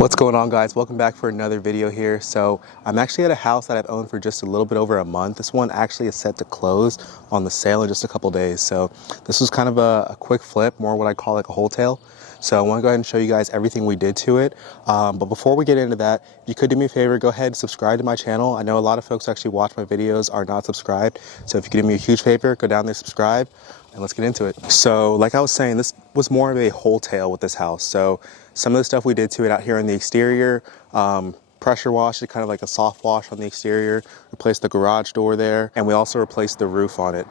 What's going on, guys? Welcome back for another video here. So I'm actually at a house that I've owned for just a little bit over a month. This one actually is set to close on the sale in just a couple days. So this was kind of a quick flip, more what I call like a wholesale. So I want to go ahead and show you guys everything we did to it. But before we get into that, if you could do me a favor, go ahead and subscribe to my channel. I know a lot of folks actually watch my videos are not subscribed. So if you could do me a huge favor, go down there, subscribe, and let's get into it. So like I was saying, this was more of a wholesale with this house. So some of the stuff we did to it out here in the exterior, pressure wash, kind of like a soft wash on the exterior, replaced the garage door there, and we also replaced the roof on it.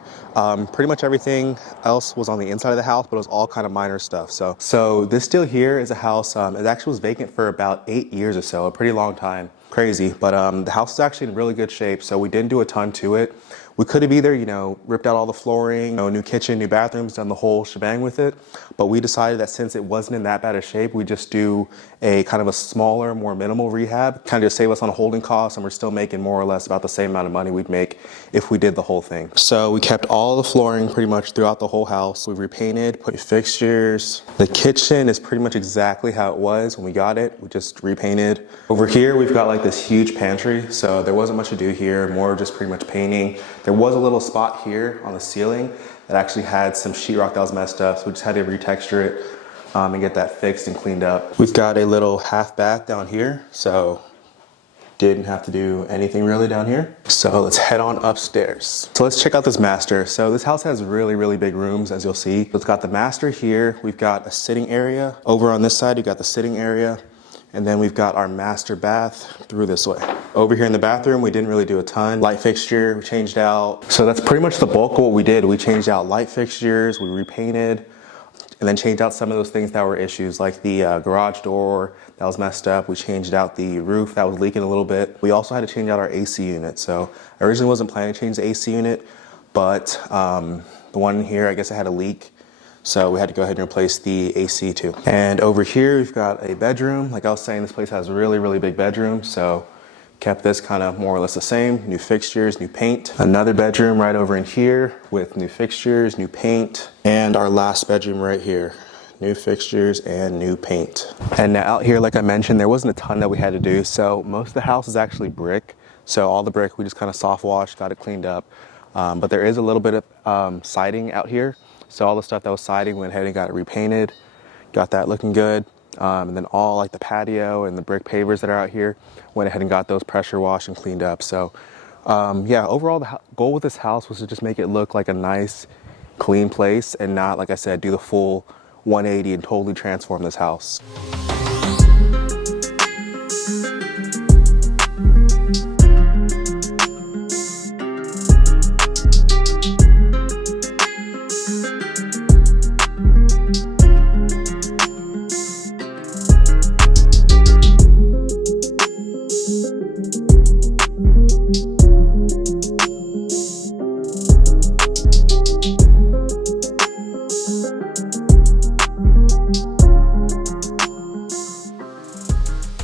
Pretty much everything else was on the inside of the house, but it was all kind of minor stuff. So this still here is a house, it actually was vacant for about 8 years or so, a pretty long time. Crazy, but the house is actually in really good shape, so we didn't do a ton to it. We could have either, ripped out all the flooring, new kitchen, new bathrooms, done the whole shebang with it. But we decided that since it wasn't in that bad a shape, we just do a kind of a smaller, more minimal rehab, kind of just save us on holding costs, and we're still making more or less about the same amount of money we'd make if we did the whole thing. So we kept all the flooring pretty much throughout the whole house. We repainted, put fixtures. The kitchen is pretty much exactly how it was when we got it. We just repainted. Over here, we've got like this huge pantry. So there wasn't much to do here, more just pretty much painting. There was a little spot here on the ceiling that actually had some sheetrock that was messed up, so we just had to retexture it and get that fixed and cleaned up. We've got a little half bath down here, so didn't have to do anything really down here. So let's head on upstairs. So let's check out this master. So this house has really, really big rooms, as you'll see. So it's got the master here. We've got a sitting area. Over on this side, you've got the sitting area. And then we've got our master bath through this way. Over here in the bathroom, we didn't really do a ton. Light fixture, we changed out. So that's pretty much the bulk of what we did. We changed out light fixtures, we repainted, and then changed out some of those things that were issues, like the garage door that was messed up. We changed out the roof that was leaking a little bit. We also had to change out our AC unit. So I originally wasn't planning to change the AC unit, but the one in here, I guess it had a leak. So we had to go ahead and replace the AC too. And over here, we've got a bedroom. Like I was saying, this place has really, really big bedrooms. So kept this kind of more or less the same. New fixtures, new paint. Another bedroom right over in here with new fixtures, new paint. And our last bedroom right here. New fixtures and new paint. And now out here, like I mentioned, there wasn't a ton that we had to do. So most of the house is actually brick. So all the brick, we just kind of soft washed, got it cleaned up. But there is a little bit of siding out here. So all the stuff that was siding, went ahead and got it repainted, got that looking good. And then all like the patio and the brick pavers that are out here, went ahead and got those pressure washed and cleaned up. So yeah, overall the goal with this house was to just make it look like a nice, clean place and not, like I said, do the full 180 and totally transform this house.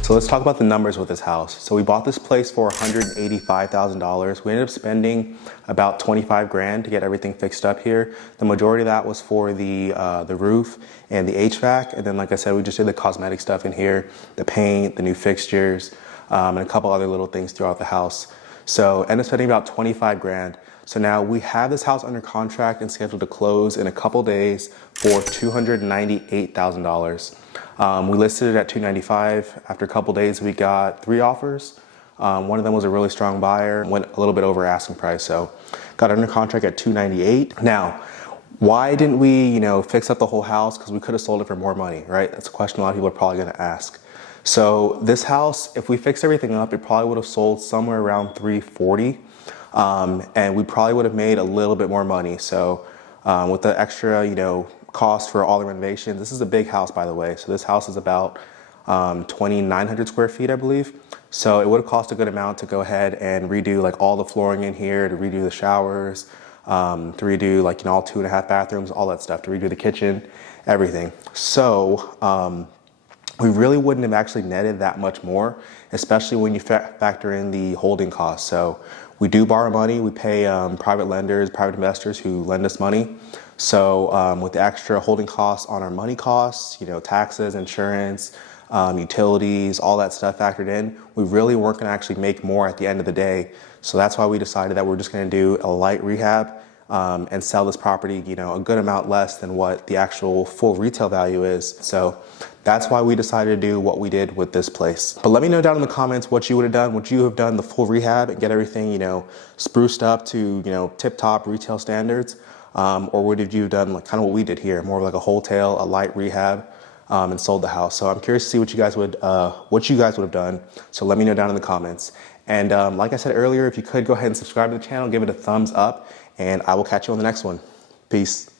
So let's talk about the numbers with this house. So we bought this place for $185,000. We ended up spending about 25 grand to get everything fixed up here. The majority of that was for the roof and the HVAC. And then, like I said, we just did the cosmetic stuff in here, the paint, the new fixtures, and a couple other little things throughout the house. So ended up spending about 25 grand. So now we have this house under contract and scheduled to close in a couple days for $298,000. We listed it at $295,000. After a couple days, we got 3 offers. One of them was a really strong buyer, went a little bit over asking price, so got under contract at $298,000. Now, why didn't we, fix up the whole house? Because we could have sold it for more money, right? That's a question a lot of people are probably going to ask. So this house, if we fixed everything up, it probably would have sold somewhere around $340,000. And we probably would have made a little bit more money. So with the extra, cost for all the renovations, this is a big house, by the way. So this house is about 2,900 square feet, I believe. So it would have cost a good amount to go ahead and redo like all the flooring in here, to redo the showers, to redo like all 2.5 bathrooms, all that stuff, to redo the kitchen, everything. So we really wouldn't have actually netted that much more, especially when you factor in the holding costs. So we do borrow money. We pay private lenders, private investors who lend us money. So with the extra holding costs on our money costs, taxes, insurance, utilities, all that stuff factored in, we really weren't going to actually make more at the end of the day. So that's why we decided that we're just going to do a light rehab and sell this property, a good amount less than what the actual full retail value is. So that's why we decided to do what we did with this place. But let me know down in the comments what you would have done. Would you have done the full rehab and get everything, spruced up to, tip-top retail standards? Or would you have done like kind of what we did here, more of like a wholesale, a light rehab, and sold the house? So I'm curious to see what you guys would have done. So let me know down in the comments. And like I said earlier, if you could go ahead and subscribe to the channel, give it a thumbs up, and I will catch you on the next one. Peace.